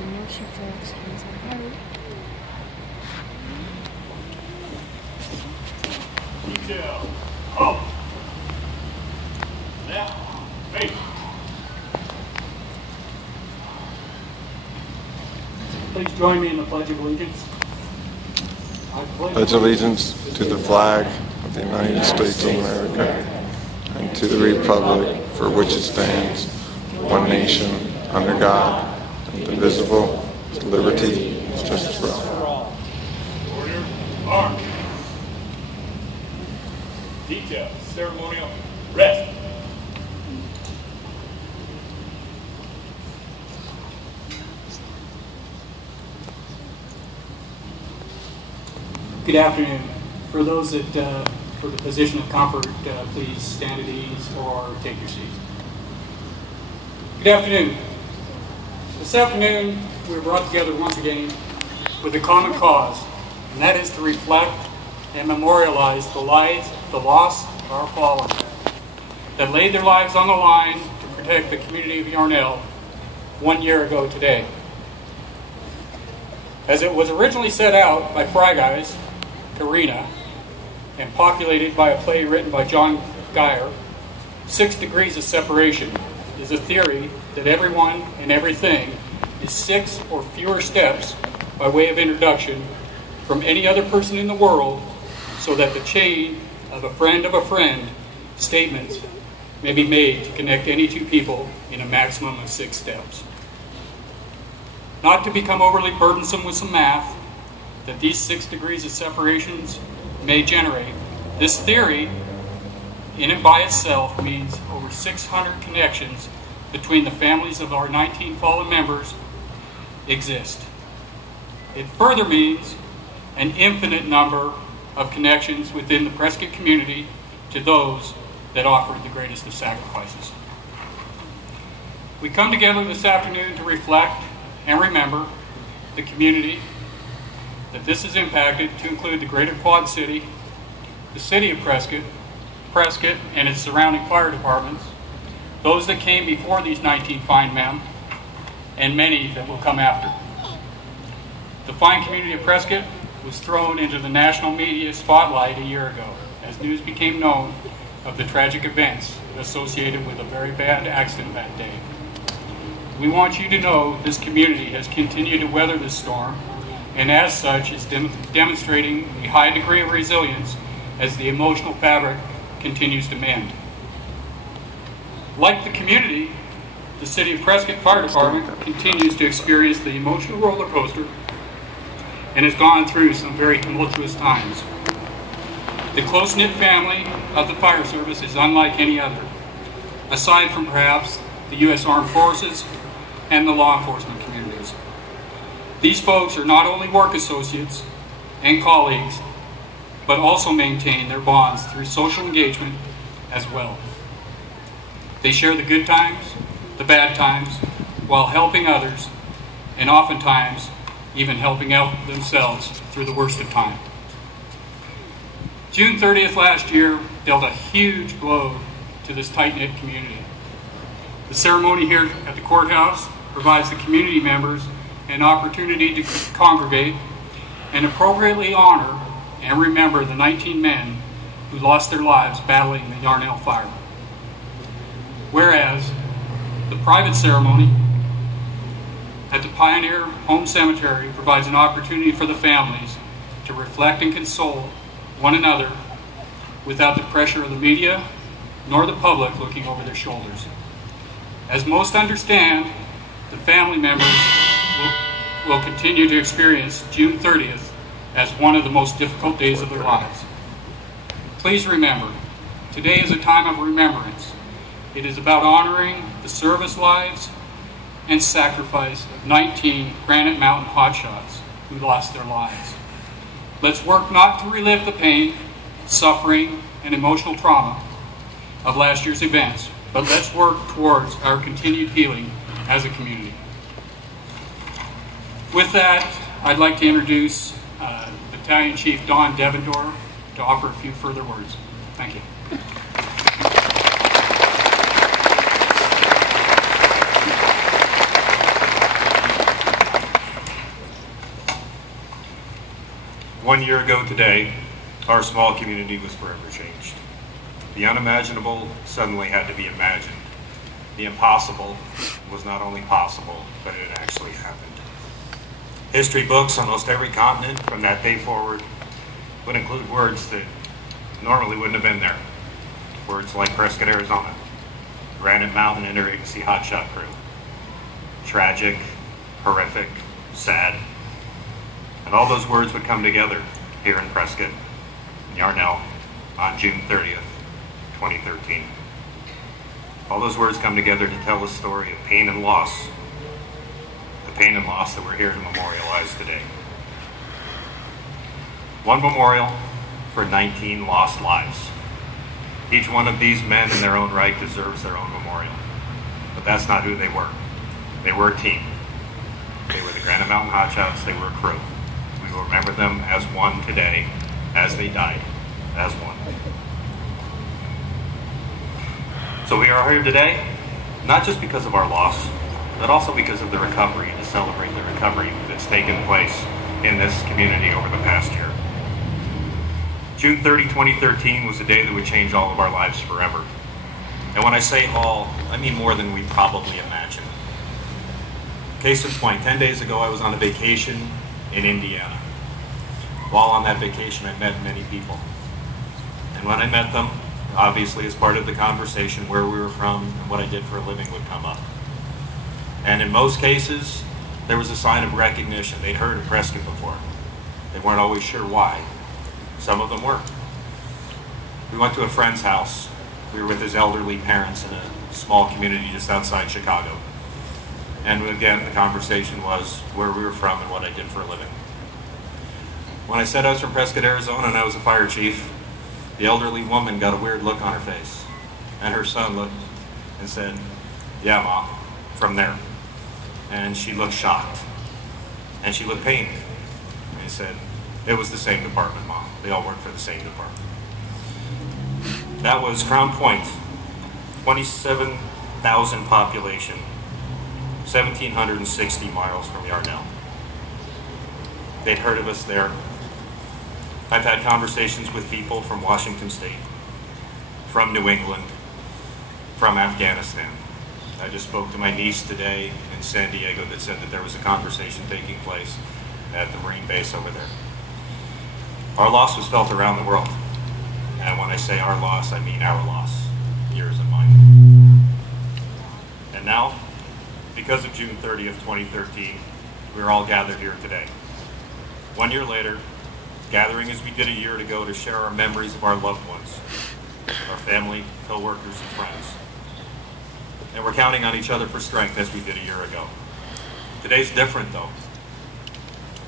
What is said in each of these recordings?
to motion folks hands on heart. Detail. Up. Left. Face. Please join me in the Pledge of Allegiance. I pledge allegiance to the flag of the United States of America and to the republic for which it stands, one nation, under God, indivisible, with liberty and justice for all. Order. March. Detail. Ceremonial. Rest. Good afternoon. For those that, for the position of comfort, please stand at ease or take your seat. Good afternoon. This afternoon, we're brought together once again with a common cause, and that is to reflect and memorialize the loss of our fallen that laid their lives on the line to protect the community of Yarnell 1 year ago today. As it was originally set out by Fry Guys, Arena, and populated by a play written by John Geyer, 6 degrees of separation is a theory that everyone and everything is 6 or fewer steps by way of introduction from any other person in the world, so that the chain of a friend statements may be made to connect any two people in a maximum of 6 steps. Not to become overly burdensome with some math that these 6 degrees of separations may generate, this theory in and by itself means over 600 connections between the families of our 19 fallen members exist. It further means an infinite number of connections within the Prescott community to those that offered the greatest of sacrifices. We come together this afternoon to reflect and remember the community that this has impacted, to include the greater Quad City, the city of Prescott and its surrounding fire departments, those that came before these 19 fine men, and many that will come after. The fine community of Prescott was thrown into the national media spotlight a year ago as news became known of the tragic events associated with a very bad accident that day. We want you to know this community has continued to weather this storm, and as such is demonstrating a high degree of resilience as the emotional fabric continues to mend. Like the community, the City of Prescott Fire Department continues to experience the emotional roller coaster and has gone through some very tumultuous times. The close-knit family of the fire service is unlike any other, aside from perhaps the U.S. Armed Forces and the law enforcement communities. These folks are not only work associates and colleagues, but also maintain their bonds through social engagement as well. They share the good times, the bad times, while helping others, and oftentimes even helping out themselves through the worst of time. June 30th last year dealt a huge blow to this tight-knit community. The ceremony here at the courthouse provides the community members an opportunity to congregate and appropriately honor and remember the 19 men who lost their lives battling the Yarnell fire. Whereas the private ceremony at the Pioneer Home Cemetery provides an opportunity for the families to reflect and console one another without the pressure of the media nor the public looking over their shoulders. As most understand, the family members will continue to experience June 30th as one of the most difficult days of their lives. Please remember, today is a time of remembrance. It is about honoring the service lives and sacrifice of 19 Granite Mountain hotshots who lost their lives. Let's work not to relive the pain, suffering, and emotional trauma of last year's events, but let's work towards our continued healing as a community. With that, I'd like to introduce Battalion Chief Don Devendor to offer a few further words. Thank you. 1 year ago today, our small community was forever changed. The unimaginable suddenly had to be imagined. The impossible was not only possible, but it actually happened. History books on most every continent from that day forward would include words that normally wouldn't have been there. Words like Prescott, Arizona, Granite Mountain Interagency Hotshot Crew. Tragic, horrific, sad. And all those words would come together here in Prescott, Yarnell, on June 30th, 2013. All those words come together to tell a story of pain and loss. The pain and loss that we're here to memorialize today. One memorial for 19 lost lives. Each one of these men in their own right deserves their own memorial. But that's not who they were. They were a team. They were the Granite Mountain Hotshots. They were a crew. We will remember them as one today, as they died, as one. So we are here today, not just because of our loss, but also because of the recovery, to celebrate the recovery that's taken place in this community over the past year. June 30, 2013 was a day that would change all of our lives forever. And when I say all, I mean more than we probably imagine. Case in point, 10 days ago I was on a vacation in Indiana. While on that vacation I met many people. And when I met them, obviously as part of the conversation, where we were from and what I did for a living would come up. And in most cases, there was a sign of recognition. They'd heard of Prescott before. They weren't always sure why. Some of them were. We went to a friend's house. We were with his elderly parents in a small community just outside Chicago. And again, the conversation was where we were from and what I did for a living. When I said I was from Prescott, Arizona, and I was a fire chief, the elderly woman got a weird look on her face. And her son looked and said, "Yeah, Mom, from there." And she looked shocked. And she looked pained. And he said, "It was the same department, Mom. They all worked for the same department." That was Crown Point, 27,000 population, 1,760 miles from Yarnell. They'd heard of us there. I've had conversations with people from Washington State, from New England, from Afghanistan. I just spoke to my niece today in San Diego that said that there was a conversation taking place at the Marine base over there. Our loss was felt around the world. And when I say our loss, I mean our loss, yours and mine. And now, because of June 30th, 2013, we're all gathered here today. 1 year later, gathering as we did a year ago to share our memories of our loved ones, our family, co-workers, and friends. And we're counting on each other for strength as we did a year ago. Today's different, though.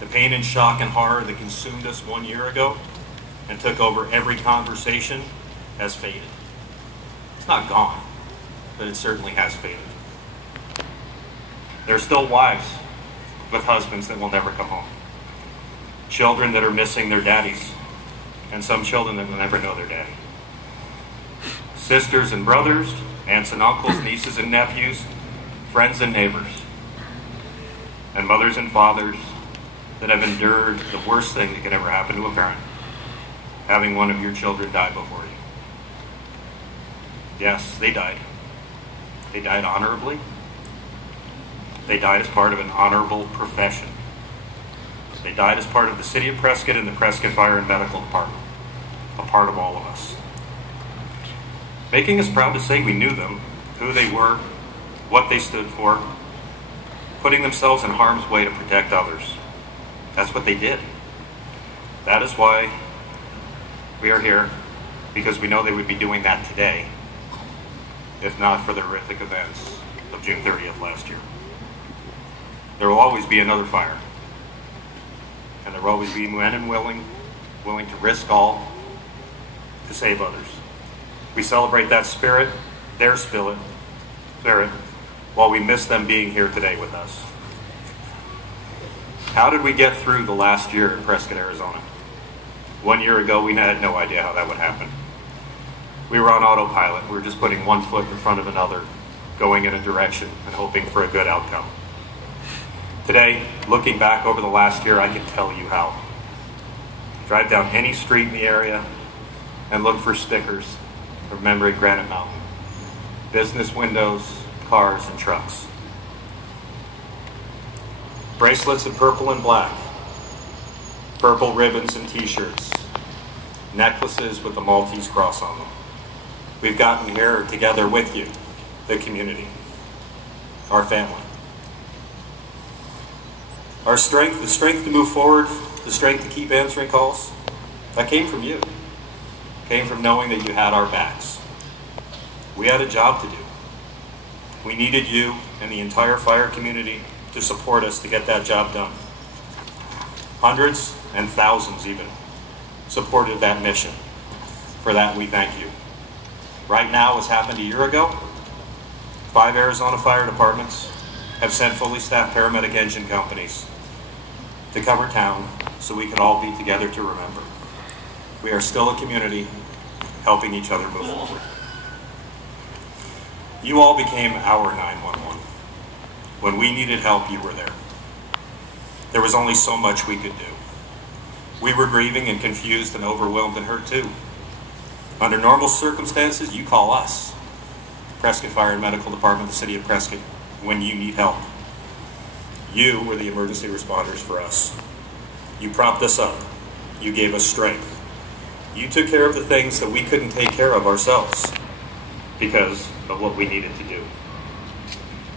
The pain and shock and horror that consumed us 1 year ago and took over every conversation has faded. It's not gone, but it certainly has faded. There are still wives with husbands that will never come home. Children that are missing their daddies, and some children that will never know their daddy. Sisters and brothers, aunts and uncles, nieces and nephews, friends and neighbors, and mothers and fathers that have endured the worst thing that could ever happen to a parent, having one of your children die before you. Yes, they died. They died honorably. They died as part of an honorable profession. They died as part of the City of Prescott and the Prescott Fire and Medical Department, a part of all of us. Making us proud to say we knew them, who they were, what they stood for, putting themselves in harm's way to protect others. That's what they did. That is why we are here, because we know they would be doing that today, if not for the horrific events of June 30th last year. There will always be another fire. And there will always be men and willing to risk all to save others. We celebrate that spirit, their spirit, while we miss them being here today with us. How did we get through the last year in Prescott, Arizona? 1 year ago, we had no idea how that would happen. We were on autopilot. We were just putting one foot in front of another, going in a direction and hoping for a good outcome. Today, looking back over the last year, I can tell you how. drive down any street in the area and look for stickers remembering Granite Mountain. Business windows, cars, and trucks. Bracelets in purple and black. Purple ribbons and t-shirts. Necklaces with the Maltese cross on them. We've gotten here together with you, the community, our family. Our strength, the strength to move forward, the strength to keep answering calls, that came from you. Came from knowing that you had our backs. We had a job to do. We needed you and the entire fire community to support us to get that job done. Hundreds and thousands even supported that mission. For that, we thank you. Right now, as happened a year ago, 5 Arizona fire departments have sent fully staffed paramedic engine companies to cover town so we can all be together to remember. We are still a community helping each other move forward. You all became our 911. When we needed help, you were there. There was only so much we could do. We were grieving and confused and overwhelmed and hurt too. Under normal circumstances, you call us, Prescott Fire and Medical Department, the City of Prescott, when you need help. You were the emergency responders for us. You propped us up. You gave us strength. You took care of the things that we couldn't take care of ourselves because of what we needed to do.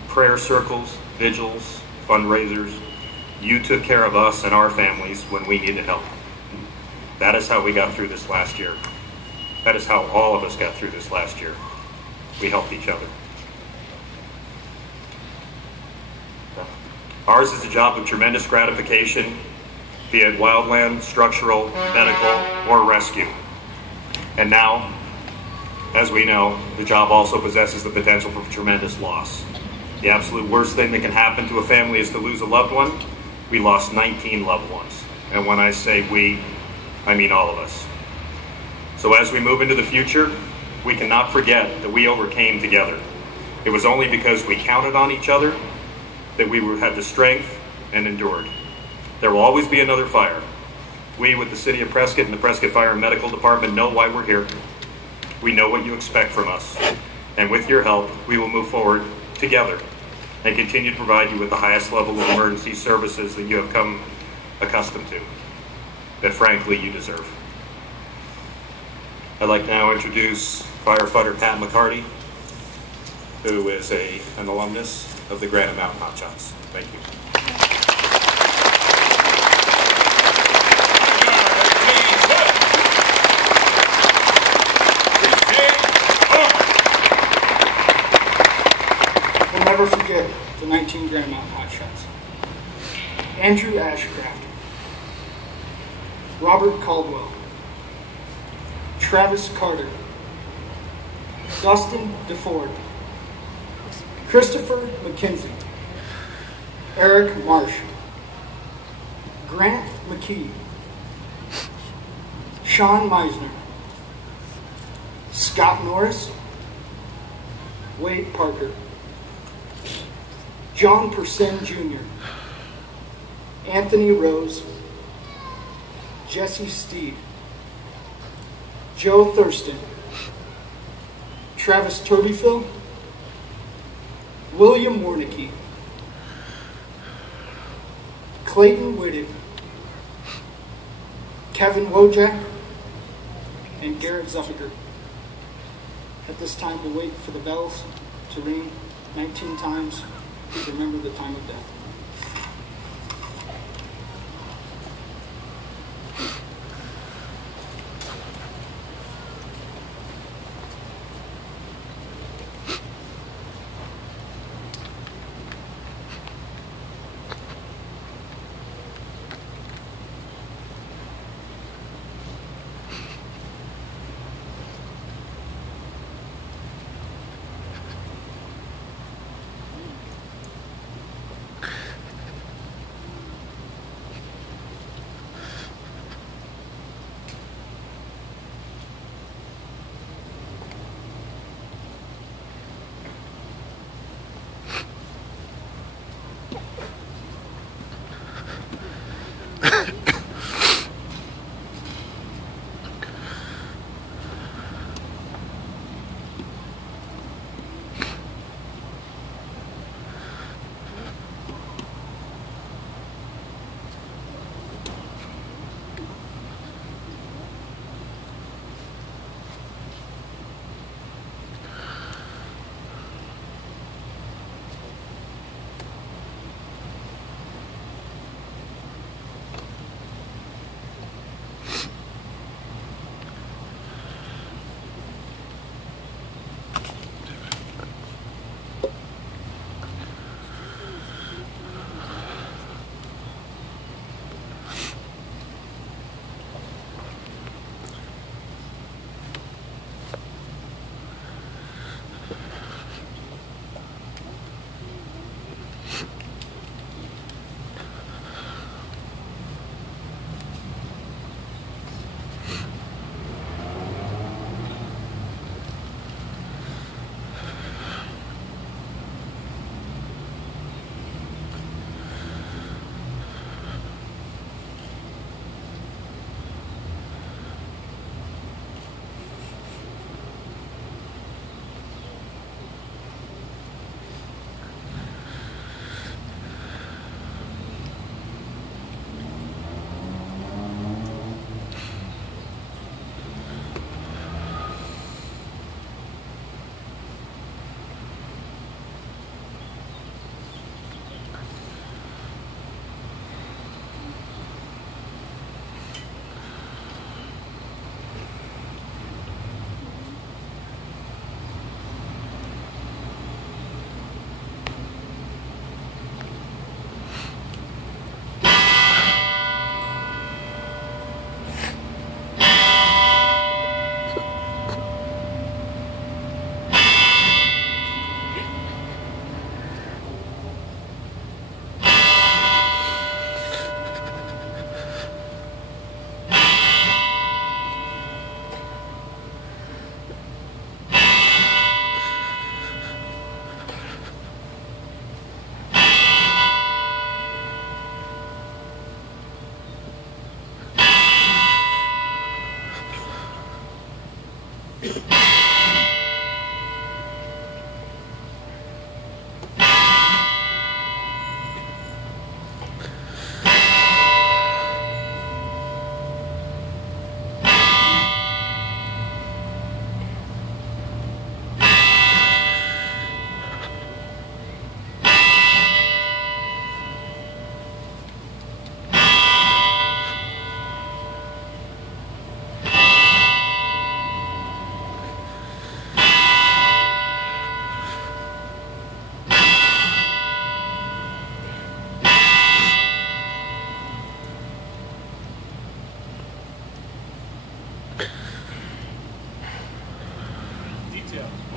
Prayer circles, vigils, fundraisers. You took care of us and our families when we needed help. That is how we got through this last year. That is how all of us got through this last year. We helped each other. Ours is a job of tremendous gratification, be it wildland, structural, medical, or rescue. And now, as we know, the job also possesses the potential for tremendous loss. The absolute worst thing that can happen to a family is to lose a loved one. We lost 19 loved ones. And when I say we, I mean all of us. So as we move into the future, we cannot forget that we overcame together. It was only because we counted on each other that we had the strength and endured. There will always be another fire. We, with the City of Prescott and the Prescott Fire and Medical Department, know why we're here. We know what you expect from us. And with your help, we will move forward together and continue to provide you with the highest level of emergency services that you have come accustomed to, that frankly you deserve. I'd like to now introduce firefighter Pat McCarty, who is an alumnus of the Granite Mountain Hotshots. Thank you. We'll never forget the 19 Granite Mountain Hotshots. Andrew Ashcraft, Robert Caldwell, Travis Carter, Dustin DeFord, Christopher McKenzie, Eric Marsh, Grant McKee, Sean Meisner, Scott Norris, Wade Parker, John Persin Jr., Anthony Rose, Jesse Steed, Joe Thurston, Travis Turbyfield, William Warnicki, Clayton Whittick, Kevin Wojak, and Garrett Zuffiger. At this time, we'll wait for the bells to ring 19 times to remember the time of death.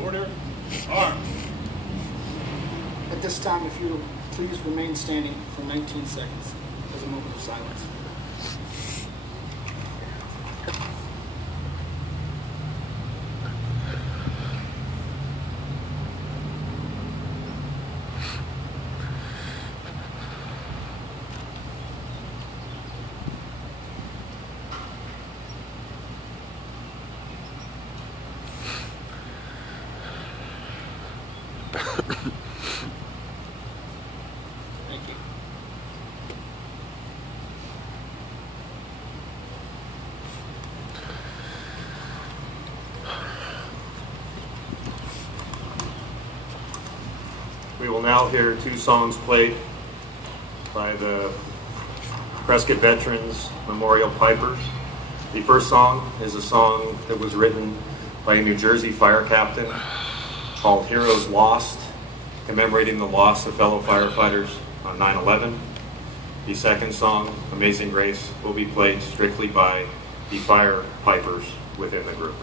Order. Arms. At this time, if you will please remain standing for 19 seconds as a moment of silence. Thank you. We will now hear two songs played by the Prescott Veterans Memorial Pipers. The first song is a song that was written by a New Jersey fire captain called Heroes Lost, commemorating the loss of fellow firefighters on 9/11. The second song, Amazing Grace, will be played strictly by the fire pipers within the group.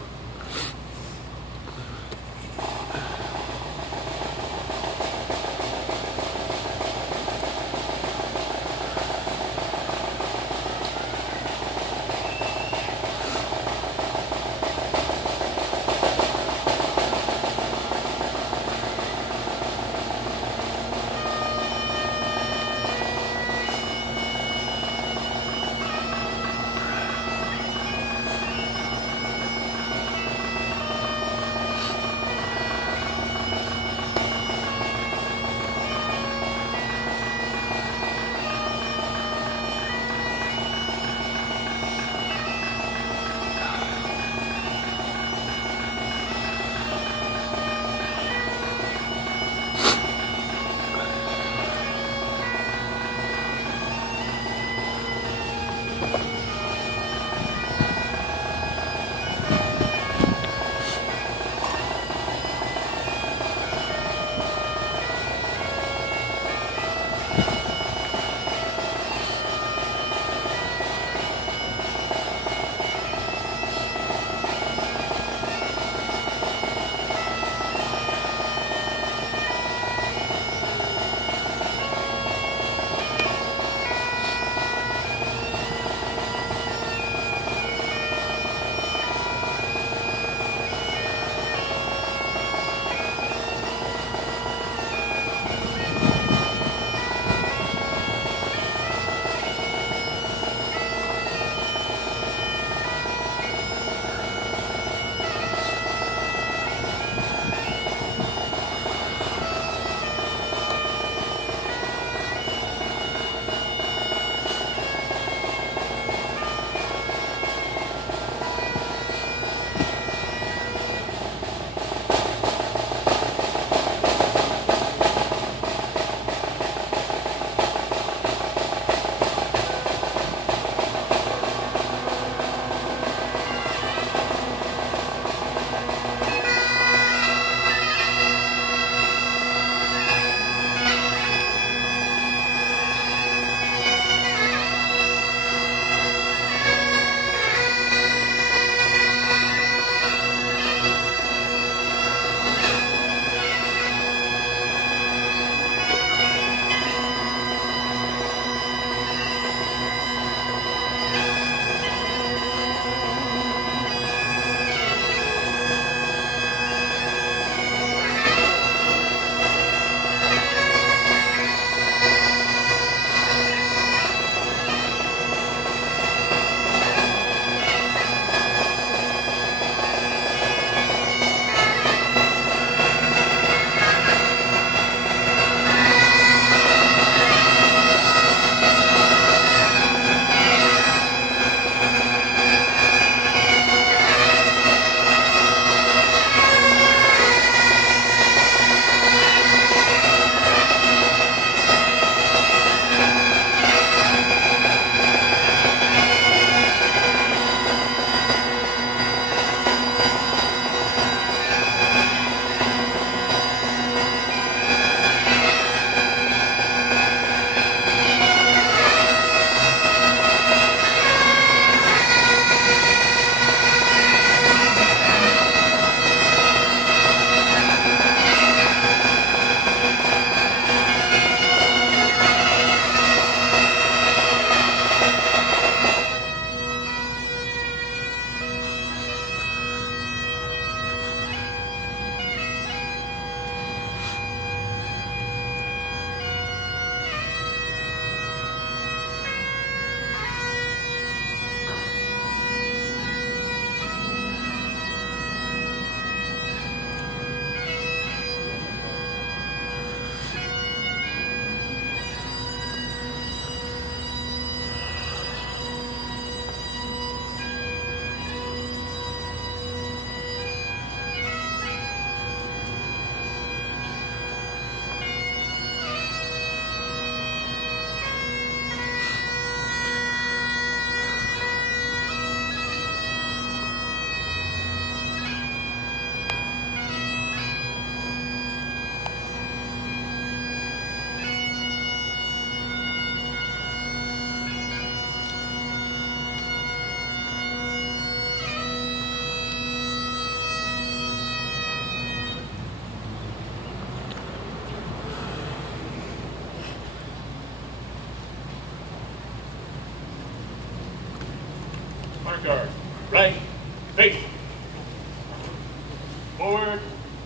Forward,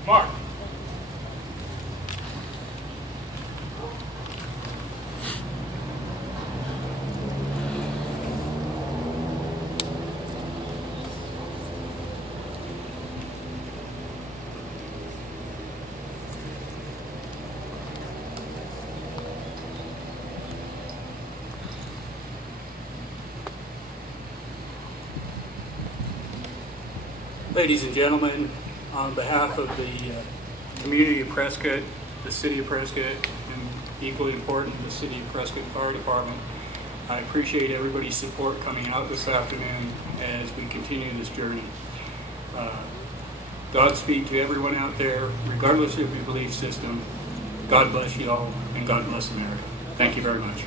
march. Ladies and gentlemen, on behalf of the community of Prescott, the city of Prescott, and equally important, the city of Prescott Fire Department, I appreciate everybody's support coming out this afternoon as we continue this journey. Godspeed to everyone out there, regardless of your belief system. God bless you all, and God bless America. Thank you very much.